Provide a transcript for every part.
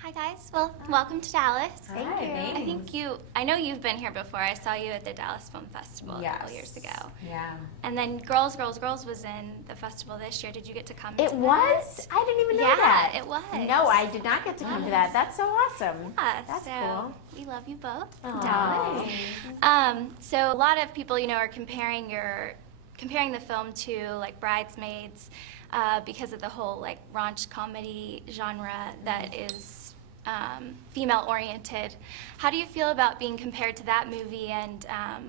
Hi guys. Well, welcome to Dallas. Thank you. I know you've been here before. I saw you at the Dallas Film Festival a couple years ago. Yeah. And then Girls was in the festival this year. Did you get to come It to was? that? I didn't even know that. Yeah, it was. No, I did not get to come to that. That's so awesome. Yeah, That's so cool. we love you both. Aw. Dallas. So a lot of people, are comparing the film to like Bridesmaids because of the whole like raunch comedy genre that is female oriented. How do you feel about being compared to that movie, and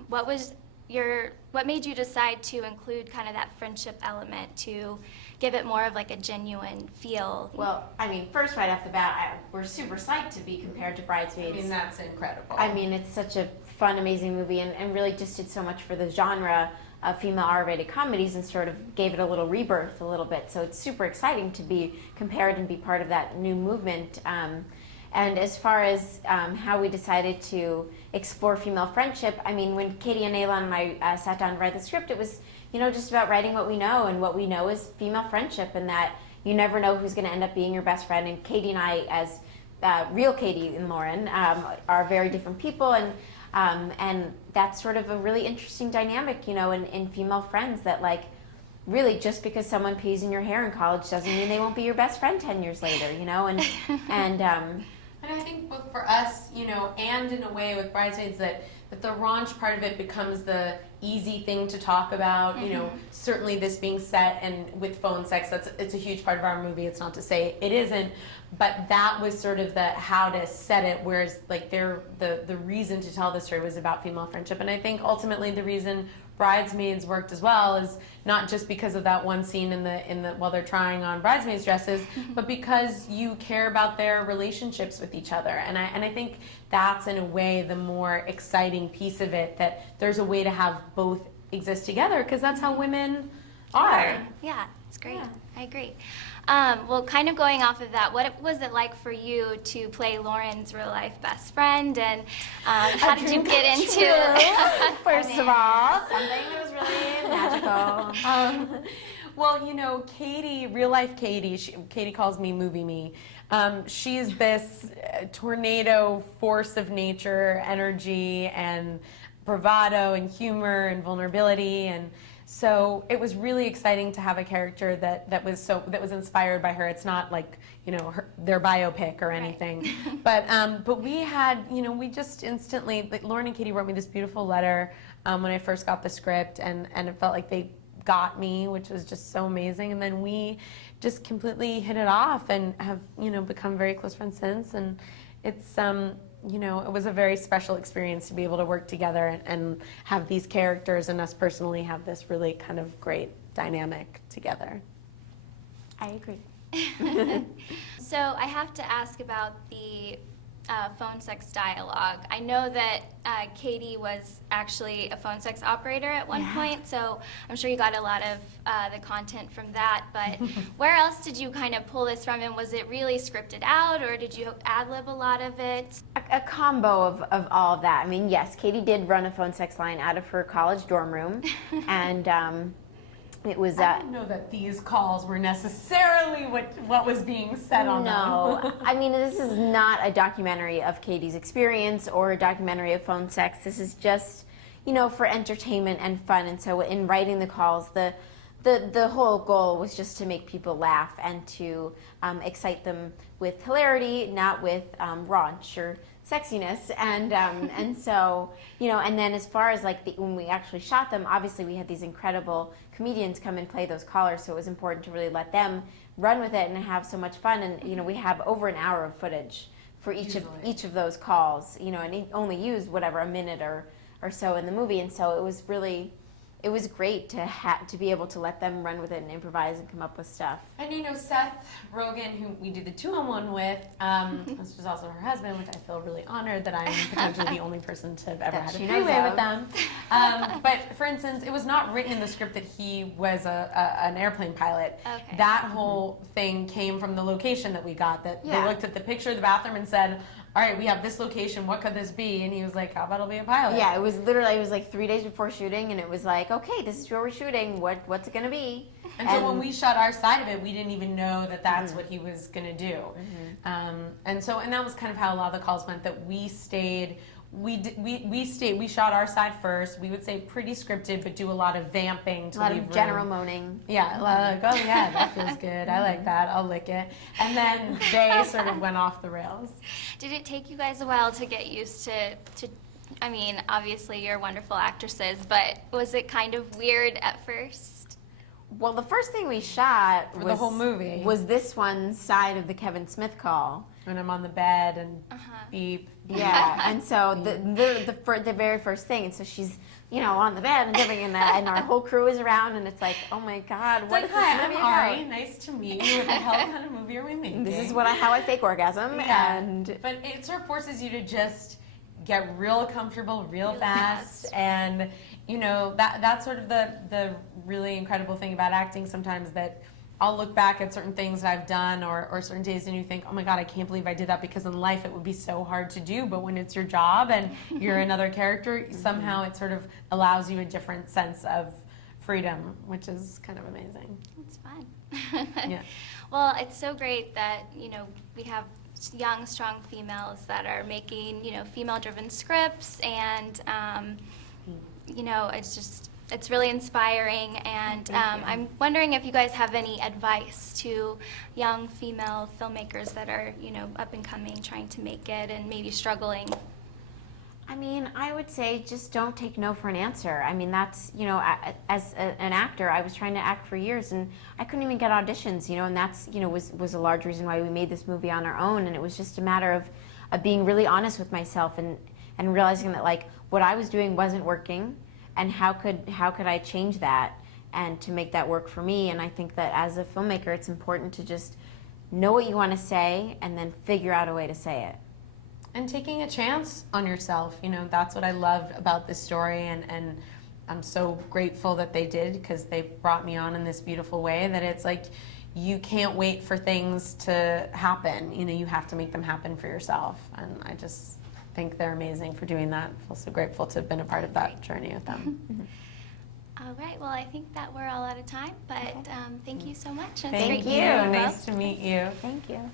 what made you decide to include kind of that friendship element to give it more of like a genuine feel? Well, I mean, first right off the bat, we're super psyched to be compared to Bridesmaids. I mean, that's incredible. I mean, it's such a fun, amazing movie, and really just did so much for the genre of female R-rated comedies and sort of gave it a little rebirth a little bit. So it's super exciting to be compared and be part of that new movement. And as far as how we decided to explore female friendship, I mean, when Katie and Ayla and I sat down to write the script, it was, just about writing what we know, and what we know is female friendship, and that you never know who's going to end up being your best friend. And Katie and I, as real Katie and Lauren, are very different people, and that's sort of a really interesting dynamic, in female friends, that like, really, just because someone pees in your hair in college doesn't mean they won't be your best friend 10 years later, And I think both for us, and in a way with Bridesmaids, that the raunch part of it becomes the easy thing to talk about. Certainly this being set and with phone sex, it's a huge part of our movie. It's not to say it isn't, but that was sort of the how to set it. Whereas like the reason to tell the story was about female friendship, and I think ultimately the reason Bridesmaids worked as well is not just because of that one scene in the while they're trying on bridesmaids dresses, but because you care about their relationships with each other. And I think that's in a way the more exciting piece of it, that there's a way to have both exist together, because that's how women are. Yeah, it's great. Yeah. I agree. Well, kind of going off of that, what was it like for you to play Lauren's real life best friend, and how did you get into it? First of all, something that was really magical. Well, Katie, real life Katie, Katie calls me Movie Me. She's this tornado force of nature, energy and bravado and humor and vulnerability, and so it was really exciting to have a character that was inspired by her. It's not like their biopic or anything, right. but we had we just instantly, like, Lauren and Katie wrote me this beautiful letter when I first got the script, and it felt like they got me, which was just so amazing. And then we just completely hit it off and have become very close friends since. And it's it was a very special experience to be able to work together and have these characters, and us personally have this really kind of great dynamic together. I agree. So I have to ask about the phone sex dialogue. I know that Katie was actually a phone sex operator at one point, so I'm sure you got a lot of the content from that, but where else did you kind of pull this from, and was it really scripted out, or did you ad-lib a lot of it? A combo of all of that. I mean, yes, Katie did run a phone sex line out of her college dorm room, and it was. I didn't know that these calls were necessarily what was being said on them. No, I mean, this is not a documentary of Katie's experience or a documentary of phone sex. This is just, for entertainment and fun. And so, in writing the calls, the whole goal was just to make people laugh and to excite them with hilarity, not with raunch or sexiness. And so, and then as far as like when we actually shot them, obviously we had these incredible comedians come and play those callers, so it was important to really let them run with it and have so much fun. And we have over an hour of footage for each of those calls, and only used whatever, a minute or so in the movie. And so it was great to be able to let them run with it and improvise and come up with stuff. And Seth Rogen, who we did the 2-on-1 with, this was also her husband, which I feel really honored that I'm potentially the only person to have ever had a three-way with them. But for instance, it was not written in the script that he was an airplane pilot. Okay. That whole thing came from the location that we got. That they looked at the picture of the bathroom and said, all right, we have this location, what could this be? And he was like, how about I'll be a pilot? Yeah, it was like 3 days before shooting, and it was like, okay, this is where we're shooting, what's it gonna be? And so when we shot our side of it, we didn't even know that that's what he was going to do. And that was kind of how a lot of the calls went, that we stayed. We shot our side first. We would say pretty scripted, but do a lot of vamping to a lot leave of room. general moaning. Yeah, like, oh yeah, that feels good. I like that. I'll lick it. And then they sort of went off the rails. Did it take you guys a while to get used to I mean, obviously you're wonderful actresses, but was it kind of weird at first? Well, the first thing we shot For the whole movie. was this one side of the Kevin Smith call. When I'm on the bed and beep. Yeah, and so the very first thing, and so she's, you know, on the bed and everything, and our whole crew is around, and it's like, oh my God, what is this Hi, I'm movie Ari. about? Nice to meet you. What the hell kind of movie are we making? This is how I fake orgasm, and But it sort of forces you to just get real comfortable real fast. And you know, that's sort of the really incredible thing about acting sometimes, that I'll look back at certain things that I've done or certain days and you think, oh my God, I can't believe I did that, because in life it would be so hard to do, but when it's your job and you're another character, somehow it sort of allows you a different sense of freedom, which is kind of amazing. It's fun. Yeah. Well, it's so great that, you know, we have young, strong females that are making, you know, female-driven scripts, and, you know, it's really inspiring, and I'm wondering if you guys have any advice to young female filmmakers that are, you know, up and coming, trying to make it, and maybe struggling. I mean, I would say just don't take no for an answer. I mean, that's, you know, as an actor, I was trying to act for years, and I couldn't even get auditions, you know, and that's, you know, was a large reason why we made this movie on our own, and it was just a matter of being really honest with myself and realizing that, like, what I was doing wasn't working, and how could I change that and to make that work for me. And I think that as a filmmaker, it's important to just know what you want to say and then figure out a way to say it. And taking a chance on yourself, you know, that's what I love about this story, and I'm so grateful that they did, because they brought me on in this beautiful way, that it's like you can't wait for things to happen, you know, you have to make them happen for yourself, and I just think they're amazing for doing that. I feel so grateful to have been a part of that journey with them. All right, well, I think that we're all out of time, but thank you so much. And it's Thank great you. meeting you Nice both. to meet you. Thank you.